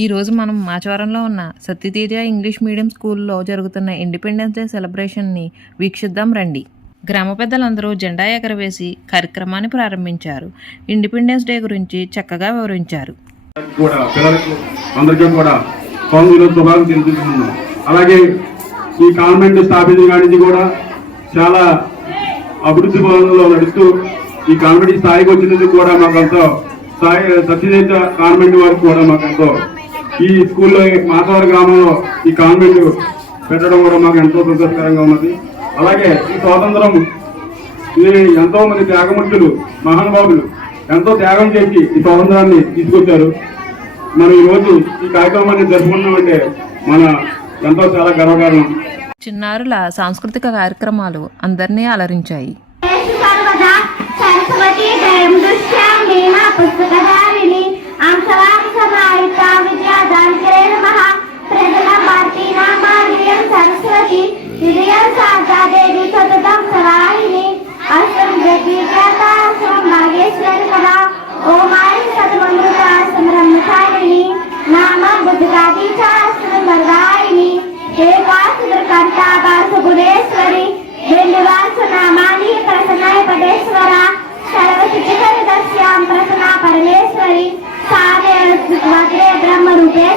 ఈరోజు మనం మాచవరంలో ఉన్న సత్యతేజ ఇంగ్లీష్ మీడియం స్కూల్లో జరుగుతున్న ఇండిపెండెన్స్ డే సెలబ్రేషన్ని వీక్షిద్దాం రండి. గ్రామ పెద్దలందరూ జెండా ఎగరవేసి కార్యక్రమాన్ని ప్రారంభించారు. ఇండిపెండెన్స్ డే గురించి చక్కగా వివరించారు. అలాగే ఈ కాన్వెంట్ స్థాపించిన కాడి నుంచి కూడా చాలా అభివృద్ధి పనుల్లో నడుస్తూ ఈ కాన్వెంట్ స్థాయికి వచ్చినందుకు కూడా మాకంతో సత్యదేశ కాన్వెంట్ వారికి కూడా మాకెంతో ఈ స్కూల్లో మాతవరం గ్రామంలో ఈ కాన్వెంట్ పెట్టడం కూడా మాకు ఎంతో సంతోషకరంగా ఉన్నది. అలాగే ఈ స్వాతంత్రం ఇది ఎంతో మంది త్యాగమూర్తులు మహానుభావులు ఎంతో త్యాగం చేసి ఈ స్వాతంత్రాన్ని తీసుకొచ్చారు. మనం ఈ రోజు ఈ కార్యక్రమాన్ని జరుపుకున్నామంటే మన ఎంతో చాలా గర్వకారణం. చిన్నారుల సాంస్కృతిక కార్యక్రమాలు అందరినీ అలరించాయి.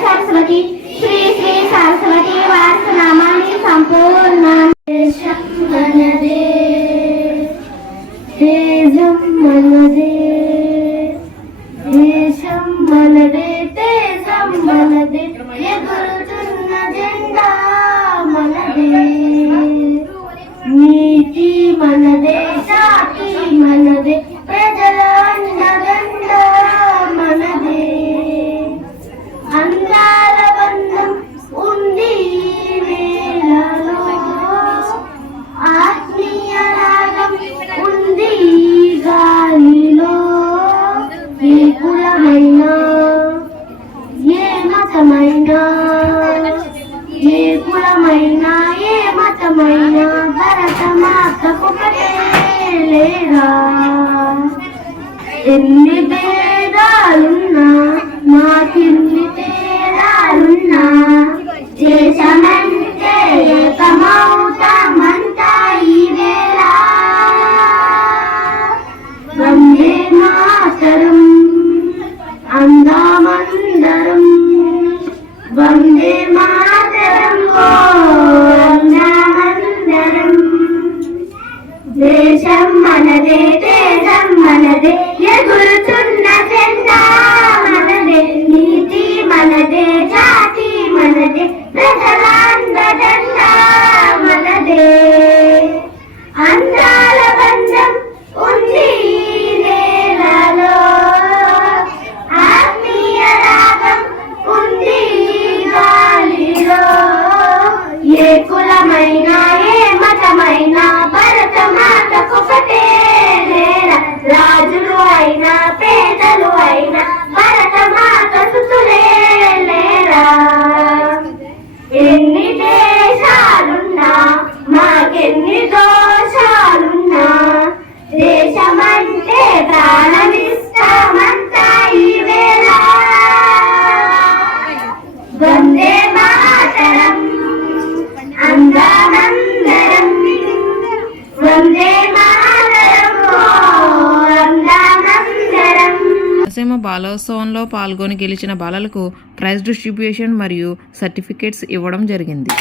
सरस्वती श्री श्री सरस्वती वास नामानि संपूर्ण देशं मनदे तेजं मनदे देशं मनदे तेजं मनदे ఎగురుతున్న జెండా మనదే నీతి మనదే జాతి మనదే ప్రజల అండదండ మనదే అందాల బంధం ఉంది నేలలో ఆత్మీయ రాగం ఉంది గాలిలో ఏ కులమైనా ఏ మతమైనా ఏ కులమైనా ఏ మతమైనా భరతమాతకు ఒకటే లేరా ఎన్ని భేదాలున్నా మాకిన్ని తేడాలున్నా దేశమంటే ఏకమౌతామంతా ఈ వేళ వందే మాతరం అందామందరం వందే మాతరం ఓ అందామందరం దేశం మనదే దేశం మనదే ఎగురుతున్న జెండా మనదే నీతి మనదే జాతి మనదే ప్రజలాండదండ మనదే అందాల బంధం ఉంది నేలలో ఆత్మీయ రాగం ఉంది గాలిలో ఏ కులమైనా ఏ మతమైనా భరతమాతకు ఒకటే లేరా రాజులు అయినా పేదలు అయినా భరతమాత సుతులే లేరా ఎన్ని దేశాలున్నా మాకెన్ని దోషాలున్నా దేశమంటే ప్రాణమిస్తామంతా ఈ వేళ వందే మాతరం అందామందరం వందే మాతరం అందామందరం. కోనసీమ బాలోత్సవంలో పాల్గొని గెలిచిన బాలలకు ప్రైజ్ డిస్ట్రిబ్యూషన్ మరియు సర్టిఫికేట్స్ ఇవ్వడం జరిగింది.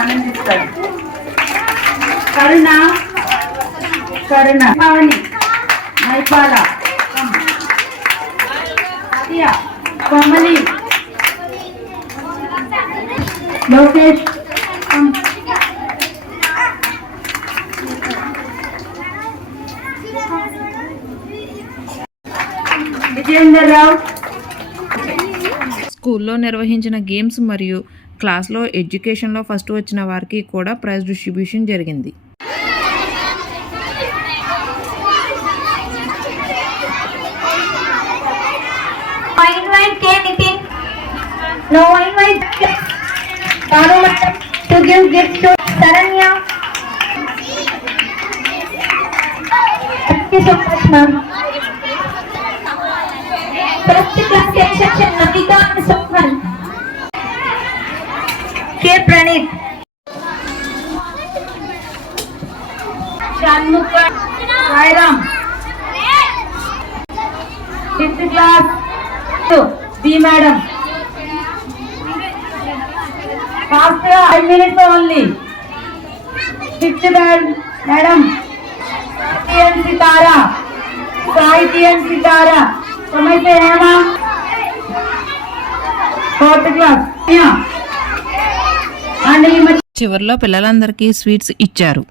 ఆనందిస్తారు. కరుణ కరుణ భవని మైపాల కొమ్మలి లోకేష్ విజయేందర్ రావు. స్కూల్లో నిర్వహించిన గేమ్స్ మరియు క్లాస్లో ఎడ్యుకేషన్లో ఫస్ట్ వచ్చిన వారికి కూడా ప్రైజ్ డిస్ట్రిబ్యూషన్ జరిగింది. Now I invite Tanu Madam to give gifts to Saranya. Thank you so much, ma'am. First class A section, Natika and Sohan. K. Pranit. Shanmukha Sairam. 5th class B madam. Fast 5 minutes only. 6th madam. Saiti and Sitara. Saiti and Sitara. समय से है ma'am. 4th class. Yeah. And చివరిలో పిల్లలందరికీ sweets ఇచ్చారు.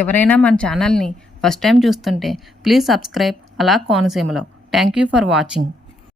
ఎవరైనా మన ఛానల్ని first time చూస్తుంటే ప్లీజ్ సబ్స్క్రైబ్ అలా కోనసీమలో. Thank you for watching.